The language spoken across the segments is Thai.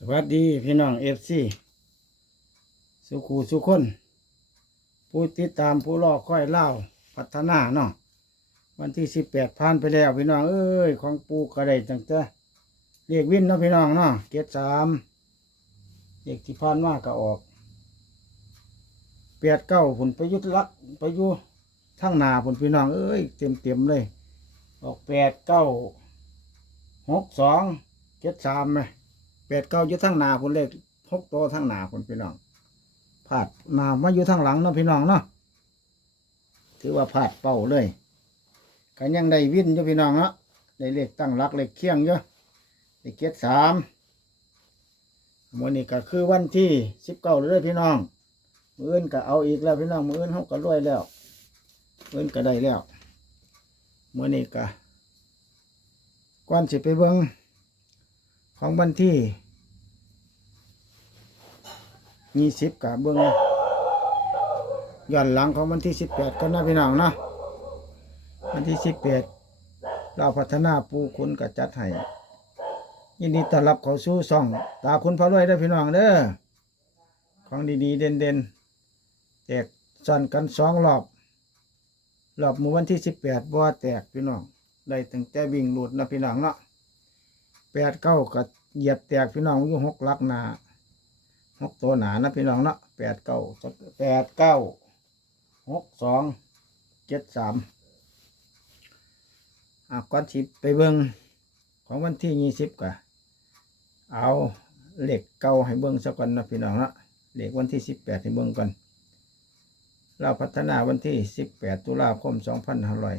สวัสดีพี่น้องเอฟซีสุขูสุคน ผู้ติดตามผู้รอค่อยเล่าพัฒนาเนาะวันที่สิบแปดผ่านไปแล้วพี่น้องเอ้ยของปูกระไดตั้งแต่เรียกวินเนาะพี่น้องเนาะเกตสามเรียกที่ผ่านมาก็ออกแปดเก้าผลประยุทธ์ลักประยุทธ์ทั้งนาผลพี่น้องเอ้ยเต็มเต็มเลย ออกแปดเก้าหกสองเจ็ดสามไหม แปดเก้าอยู่ทั้งหนาพุ่นเลขหกตัวทั้งหนาพุ่นพี่น้องพลาดมามาอยู่ทางหลังเนาะพี่น้องเนาะถือว่าพลาดเป้าเลยกันยังได้วินอยู่พี่น้องเนาะได้เลขตั้งหลักเลขเคียงเยอะได้เกียรสามวันนี้ก็คือวันที่สิบเก้าเลยพี่น้องมืออื่นก็เอาอีกแล้วพี่น้องมืออื่นเขาก็รวยแล้วมืออื่นก็ได้แล้วมื่อนี้ก็ก่อนสิไปเบิ่ง ของวันที่ยี่สิบกับเบิ้งย้อนหลังของวันที่สิบแปดก็นะพี่น้องนะวันที่สิบแปดเราพัฒนาปูคุณกับจัดให้ยินดีต้อนรับเขาสู่ซ่อง ตาคุณพระรวยเด้พี่น้องเด้อของดีๆ เด่นๆแจกซ่อนกันสองรอบรอบมือวันที่สิบแปดบัวแตกพี่น้องได้ตั้งแต่วิ่งหลุดนะพี่น้องเนาะ ดเก้าก็เหยียบแตกพี่น้องอยู่หกลักหนาหกตัวหนานะพี่น้องเนาะแปดเก้าแปดเก้าหกสองเจ็ดสามอะก่อนสิบไปเบิ้งของวันที่ยี่สิบก็เอาเหล็กเก่าให้เบิ้งสักก่อนนะพี่น้องเนาะเหล็กวันที่สิบแปดให้เบิ้งก่อนเราพัฒนาวันที่สิบแปดตุลาคมสองพันห้าร้อย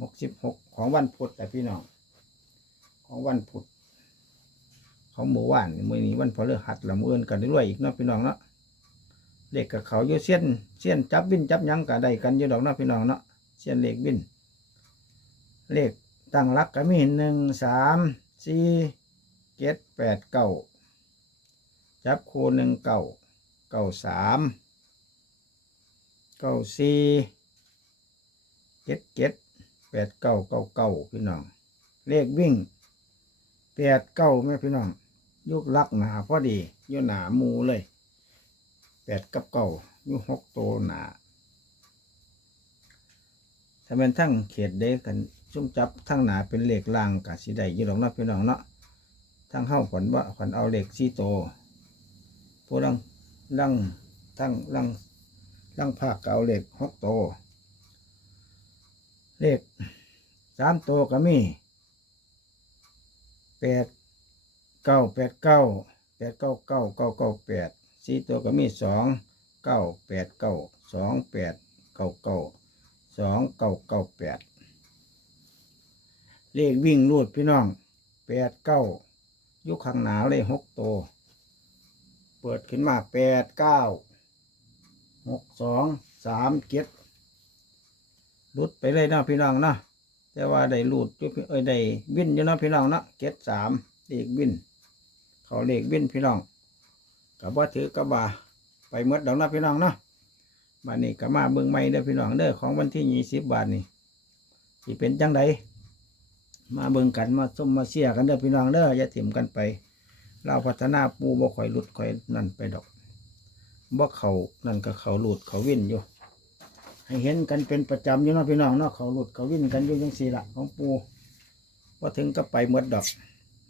หกสิบหกของวันพุธแต่พี่น้อง ของวันพุธ ของเมื่อวานมื่อนี้วันพฤหัสละมื่ออื่นกันด้วยอีกเนาะพี่น้องเนาะเลขกับเขาอยู่เส้นเส้นจับบินจับยังกะได้กันอยู่ดอกเนาะพี่น้องเนาะเส้นเลขบินเลขตั้งหลักก็มีหนึ่งสามสี่เจ็ดแปดเก้าจับคูหนึ่งเก้าเก้าสามเก้าสี่เจ็ดเจ็ดแปดเก้าเก้าเก้าพี่น้อง เลขวิ่งแปดเก้าแม่พี่น้อง ยุกลักหนาพอดียู่หนามูเลยแปดกับเก้ายู่หกโตหนาถ้าเป็นทั้งเขตเด็กกันจุ่มจับทั้งหนาเป็นเหลขล่างกับสีใดยี่หลงเนาะพี่น้องเนาะทั้งเข้าขวัญว่าขวัญเอาเหลขสี่โตผู้ลังลังทั้งลังลังภาคกเอาเหลขหกโตวเลขสามโตก็มีแปด เก้าแปดเก้าแปดเก้าเก้าเก้าเก้าแปดสี่ตัวก็มีสองเก้าแปดเก้าสองแปดเก้าเก้าสองเก้าเก้าแปดเลขวิ่งรูดพี่น้องแปดเก้ายุคข้างหนาเลยหกตัวเปิดขึ้นมาแปดเก้าหกสองสามเจ็ดรุดไปเลยนะพี่น้องนะแต่ว่าได้รูดเอ้ยได้วิ่นอยู่นะพี่น้องนะเก็ดสามเลขวิ่น เขาเลขวินพี่น้องกับว่าถือกับว่าไปเมดดอกนะพี่น้องเนาะบานนี้ก็มาเบิ่งใหม่เด้อพี่น้องเด้อของวันที่ยี่สิบบาทนี่สิเป็นจังไดมาเบิ่งกันมาส้มมาเสียกันเด้อพี่น้องเด้ออย่าถิ่มกันไป เราพัฒนาปูบ่ข่อยหลุดข่อยนั่นไปดอกบ่เขานั่นก็เขาหลุดเขาวิ่นอยู่ ให้เห็นกันเป็นประจำอยู่เนาะพี่น้องเนาะเขาหลุดเขาวิ่นกันอยู่ยังสี่ละของปูพอถึงก็ไปหมดดอก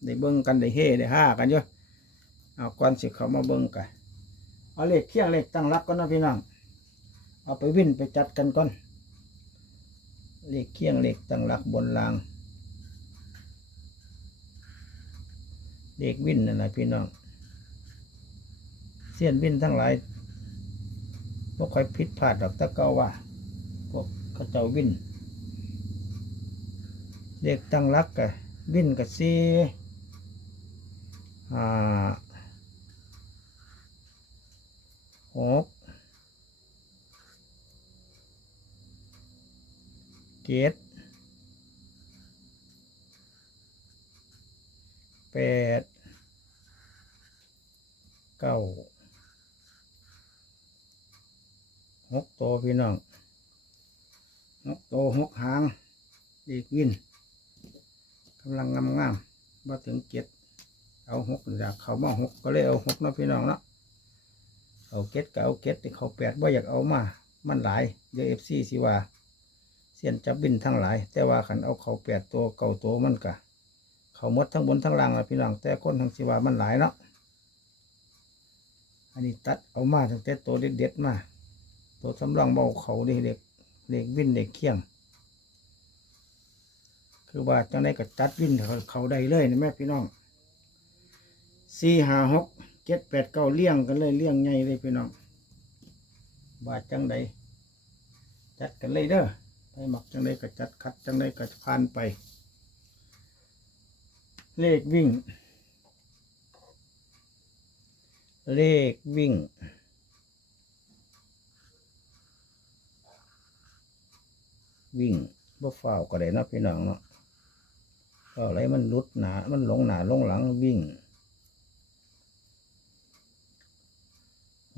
ได้เบิ้งกันได้เฮ่ได้ห้ากันอยู่เอาก่อนสิเขามาเบิ้งกันเอาเลขเคี่ยงเลขตั้งรักก่อนนะพี่น้องเอาไปวิ่นไปจัดกันก่อนเลขเคียงเลขตั้งรักบนรางเลขวิ่นนั่นแหละพี่น้องเสี้ยนวิ่นทั้งหลายบ่ค่อยผิดพลาดดอกตะเกาว่าพวกเขาเจ้าวิ่นเด็กตั้งรักกะวิ่นกะซี ห้าหกเจ็ดแปดเก้าหกตัวพี่น้องหกตัวหกหางอีกวินกำลังงามๆมาถึงเจ็ด เอาหกนี่ละเขามาหกก็เลยเอาหกเนาะพี่น้องเนาะเอาเก็ดก็เอาเก็ดที่เขาแปดว่าอยากเอามา มันหลายเยอะเอฟซีสิว่าเสียนจับบินทั้งหลาย แต่ว่าขันเอาเขาแปดตัวเก่าตัวมันกะเขามดทั้งบนทั้งล่างละพี่น้องแต่คนทั้งสิว่ามันหลายเนาะอันนี้ตัดเอามาตั้งแต่ตัวเด็ดๆมาตัวสำรองเบาเขาเด็กเด็กวิ่นเด็กเคียง คือว่าจังได้ก็จัดวิ่นเขาเขาได้เลยนะแม่พี่น้อง สี่ห้าหกเจ็ดแปดเก้าเลี้ยงกันเลยเลี้ยงใหญ่เลยพี่น้องบาดจังใดจัดกันเลยเด้อไปหมักจังใดก็จัดคัดจังใดก็ผ่านไป เลขวิ่ง เลขวิ่งวิ่งบ่ฝ้าก็ได้นาะพี่น้องเนาะก็อะไรมันลุดหนา มันหลงหนาหลงหลังวิ่ง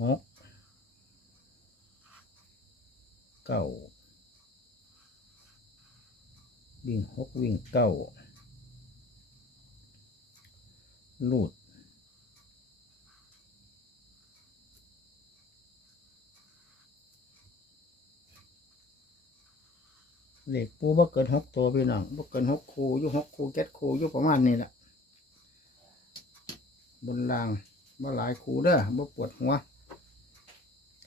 หกเก้าวิ่งหกวิ่งเก้าลูดเลขปูบ่เกินหกตัวพี่น้องบ่เกินหกคูยู่หกคูเจ็ดคูยู่ประมาณนี้แหละบนรางบ่หลายคูเด้อบ่ปวดหัว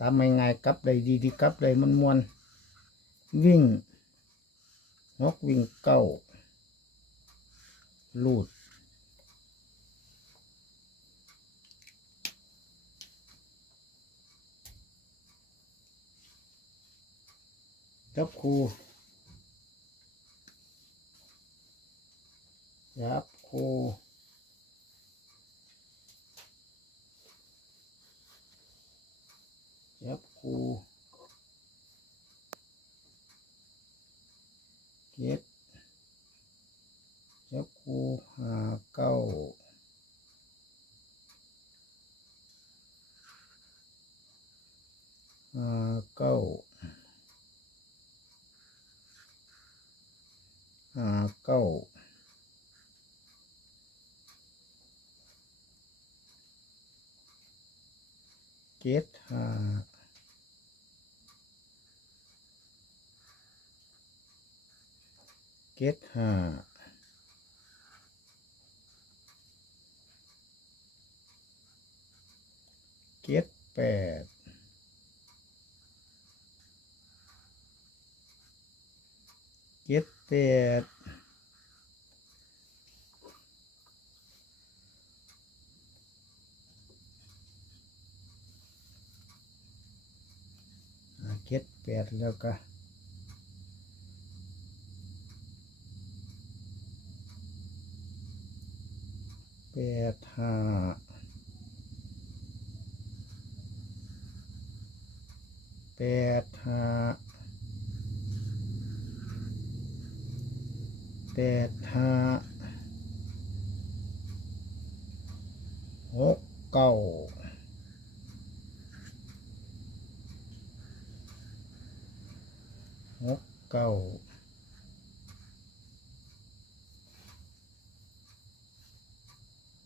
ตามง่ายๆกับได้ดีๆกับได้มันมวนวิ่งงกวิ่งเก้าลูดจับคูจับคูจับคูเก็ดจับคูหาเก้าหา เก้าห้าเก้าเจ็ดห้าเจ็ดห้าเจ็ดแปด จ็ดแปดเจ็ดแปดแล้วก็แปดห้าแปดห้า แปดห้าหกเก้าหกเก้า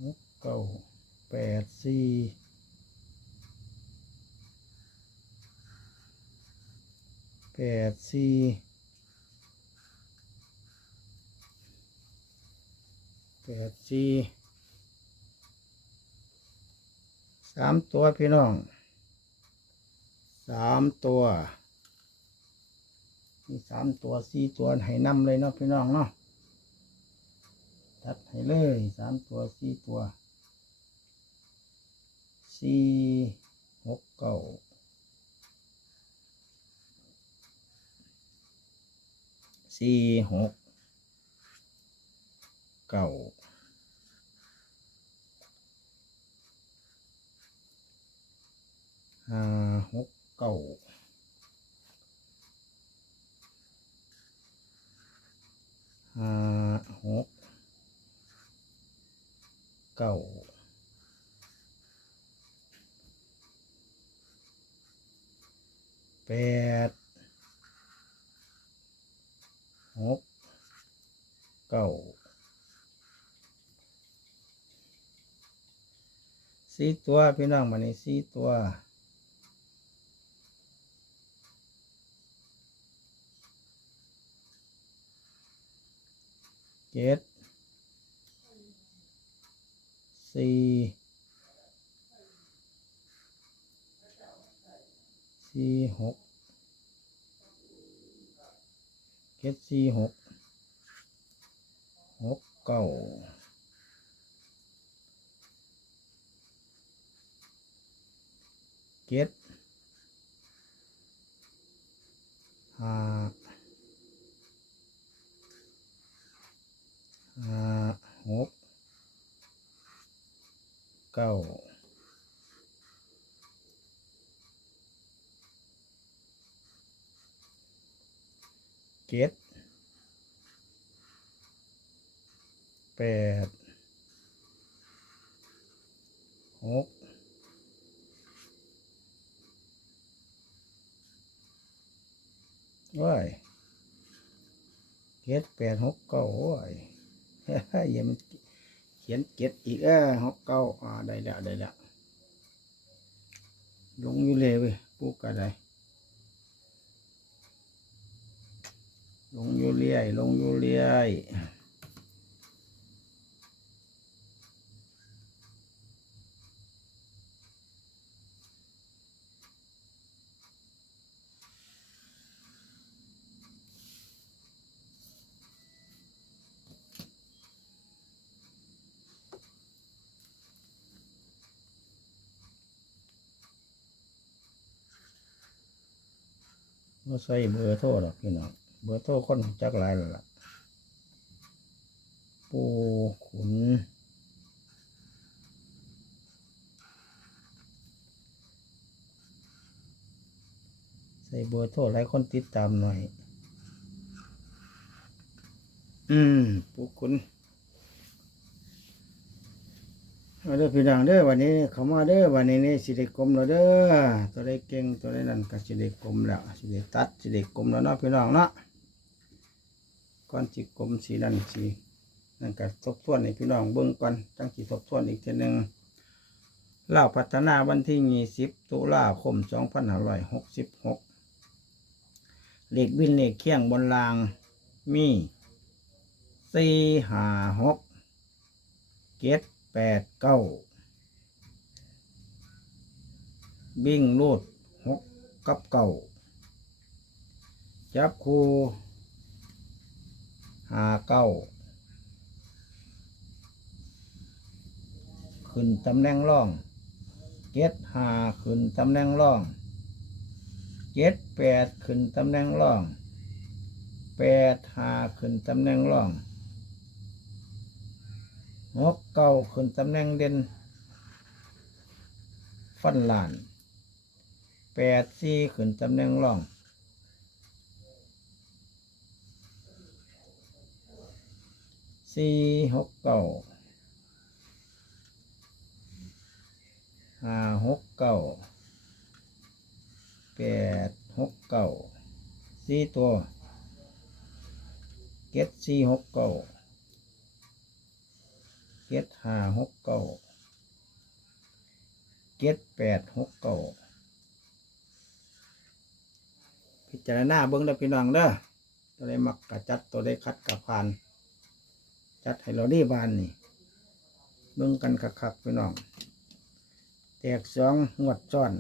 หกเก้าแปดสี่แปดสี่ แปดสี่สามตัวพี่น้องสามตัวมีสามตัวสี่ตัวให้นำเลยเนาะพี่น้องเนาะตัดให้เลยสามตัวสี่ตัวสี่หกเก้าสี่หกเก้า ห้าหกเก้าห้าหกเก้าแปดหกเก้าสี่ตัวพี่น้องมาในสี่ตัว เจ็ดสี่สี่หกเจ็ดสี่หกหกเก้าเจ็ดห้า หกเก้าเจ็ดแปดหกโอ้ยเจ็ดแปดหกเก้าโอ้ย อย่ามันเขียนเก็ดอีกเออหกเก้าอ่าได้แล้วได้แล้วลงอยู่เลยเว้ยปุ๊กก็ได้ลงอยู่เรื่อยลงอยู่เรื่อย ไม่ใส่เบอร์โทรหรอกพี่น้องเบอร์โทรคนจักหลายแล้วล่ะ ปูขุนใส่เบอร์โทรหลายคนติดตามหน่อย อืมปูขุน เอาเด้อพี่น้องเด้อวันนี้เขามาเด้อวันนี้นี่สิได้กลมแล้วเด้อตัวได้เก่งตัวได้นั่นก็สิได้กลมแล้วสิได้ตัดสิได้กลมแล้วเนาะพี่น้องเนาะก่อนสิกลมสีนั่นสีนั่นก็ทบทวนให้พี่น้องเบิ่งก่อนจังสิทบทวนอีกทีหนึ่งเล่าพัฒนาวันที่ยี่สิบตุลาคมสองพันห้าร้อยหกสิบหกเลขวินเลขเคียงบนรางมีสี่ห้าหกเจ็ด แปดเก้าบิ่งรูดหกกับเก้าจับคูหาเก้าขึ้นตำแหน่งร่องเจ็ดหาขึ้นตำแหน่งร่องเจ็ดแปดขึ้นตำแหน่งร่องแปดหาขึ้นตำแหน่งร่อง หกเก้าขึ้นตำแหน่งเด่น ฟันหลานแปดสี่ขึ้นตำแหน่งร่องสี่หกเก้าห้าหกเก้าแปดหกเก้าสี่ตัวเก็ดสี่หกเก้า เจ็ดห้าหกเก้าเจ็ดแปดหกเก้าพิจารณาเบิ้งเด้อพี่น้องเด้อตัวใดมักกะจัดตัวใดคัดกะผ่าน จัดให้เราได้บานนี่ เบิ้งกันคักๆพี่น้อง แตกสองงวดซ้อน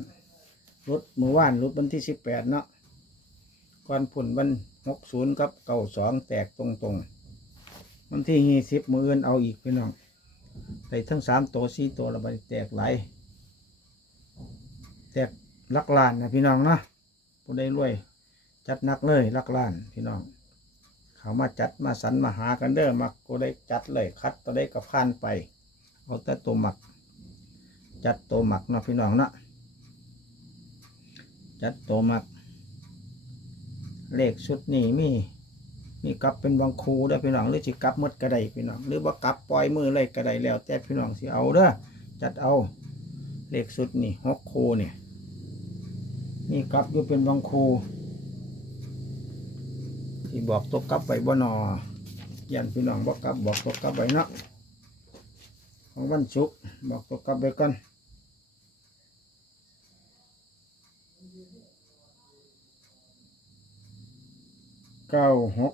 รุดมือว่านรุดวันที่สิบแปดเนาะก่อนผุนวันหกศูนย์กับเก้าสองแตกตรงๆวันที่ยี่สิบมืออื่นเอาอีกพี่น้อง ใส่ทั้งสามตัวสี่ตัวระบาแตกไหลแตกลักลานนะพี่น้องนะผู้ใดรวย จัดนักเลยลักลานพี่น้อง เขามาจัดมาสรรมาหากันเด้อมักก็ได้จัดเลยคัดตัวได้กับข้านไปเอาแต่ตัวหมัก จัดตัวหมักนะพี่น้องนะจัดตัวหมัก เลขชุดนี้มี นี่กลับเป็นบางครูได้พี่น้องหรือสิกลับมดกระไดพี่น้องหรือว่ากลับปล่อยมือเลยกระไดแล้ว แต่พี่น้องสิเอาเด้อจัดเอาเลขสุดนี่หกครูนี่นี่กลับอยู่เป็นบางครูที่บอกตัวกลับไปบ่นอยันพี่น้องบอกกลับบอกตัวกลับไปเนาะของวันศุกร์บอกตัวกลับไปกันเก้าหก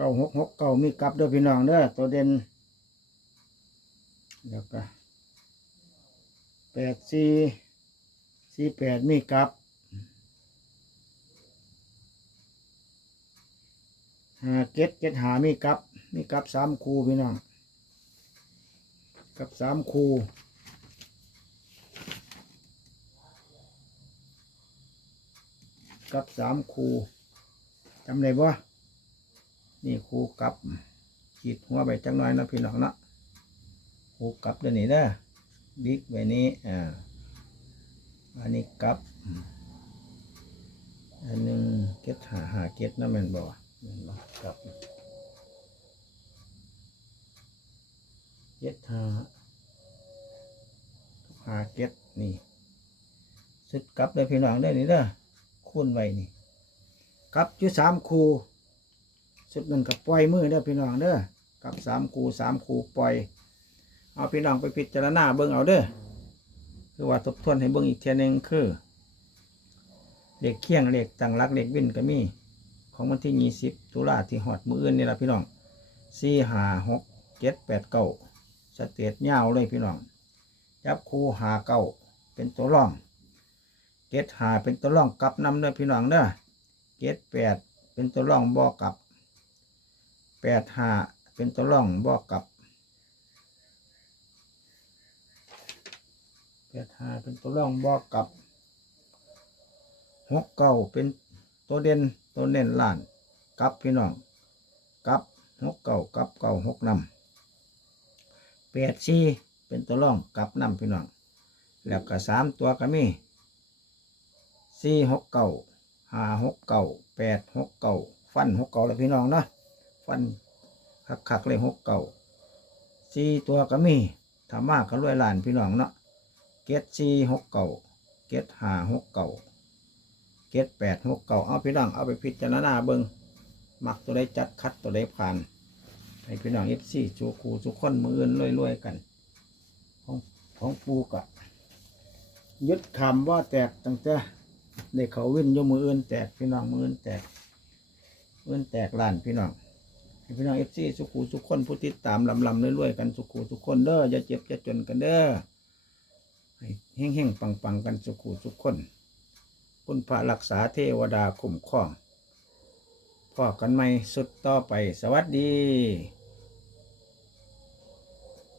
เก้าหกหกเก้ามีกลับเด้อพี่น้องเด้อตัวเด่นแล้วก็แปดสี่สี่แปดมีกลับหาเจ็ดเจ็ดหามีกลับ มีกลับสามคูพี่น้องกับสามคูกับสามคูจำได้บ่ นี่คูกับขีดหัวไปจังน้อยนะพี่น้องเนาะคูกับเดี๋ยวนี้เด้อบิ๊กไว้นี้อ่าอันนี้กับอันหนึ่งเก็ดหาหาเก็ดนะแมนบ่แมนบ่กลับเจ็ดหาหาเจ็ดนี่สุดกับเลยพี่น้องได้นี่เด้อคูณไว้นี่กับอยู่สามคู สุดนั่นกับปล่อยมือเด้อพี่น้องเด้อกับสามคูสามคูปล่อย เอาพี่น้องไปพิจารณาเบิ่งเอาเด้อคือว่าทบทวนให้เบิ่งอีกเทียนึงคือเหลขเคียงเหลขต่างหลักเหลขวินก็มี ของวันที่ยี่สิบตุลาที่หอดมืออื่นนี่ละพี่น้องสี่ห้าหกเจ็ดแปดเก้าสเตียาวเลยพี่น้องจับคูหาเก้าเป็นตัวร่องเกตหาเป็นตัวร่องกลับนำเด้อพี่น้องเด้อเกตแปดเป็นตัวร่องบอกกลับ แปดหาเป็นตัวร่องบอกกลับแปดหาเป็นตัวร่องบอกกลับหกเก้าเป็นตัวเด่นตัวเน่นล้านกลับพี่น้องกลับหกเก้ากลับเก้าหกนำแปดสี่เป็นตัวร่องกลับนำพี่น้องแล้วก็สามตัวก็มีสี่หกเก้าห้าหกเก้าแปดหกเก้าฟันหกเก้าเลยพี่น้องเนาะ ฟันคักคักเลยหกเก้าสี่ตัวก็มีถามากก็รวยหลานพี่น้องเนาะเกตสี่หกเก้าเกตห้าหกเก้าเกตแปดหกเก้าเอาพี่น้องเอาไปพิจารณาเบิงมักตัวใดจัดคัดตัวใดผ่านให้พี่น้องเอฟซีจูคูทุกคนมืออื่นรวยๆกัน ของของปูกะยึดคำว่าแตกตั้งแต่ได้เขาวิ่นยมืออื่นแตกพี่น้องมืออื่นแตกมืออื่นแตกล้านพี่น้อง พี่น้องเอฟซีสุขูสุขคนผู้ติดตามลำลำเรื่อยๆกันสุขูสุขคนเด้ออย่าเจ็บอย่าจนกันเด้อให้เฮงๆปังๆกันสุขูสุขคนคุณพระรักษาเทวดาคุ้มครองพอกันไหมสุดต่อไปสวัสดี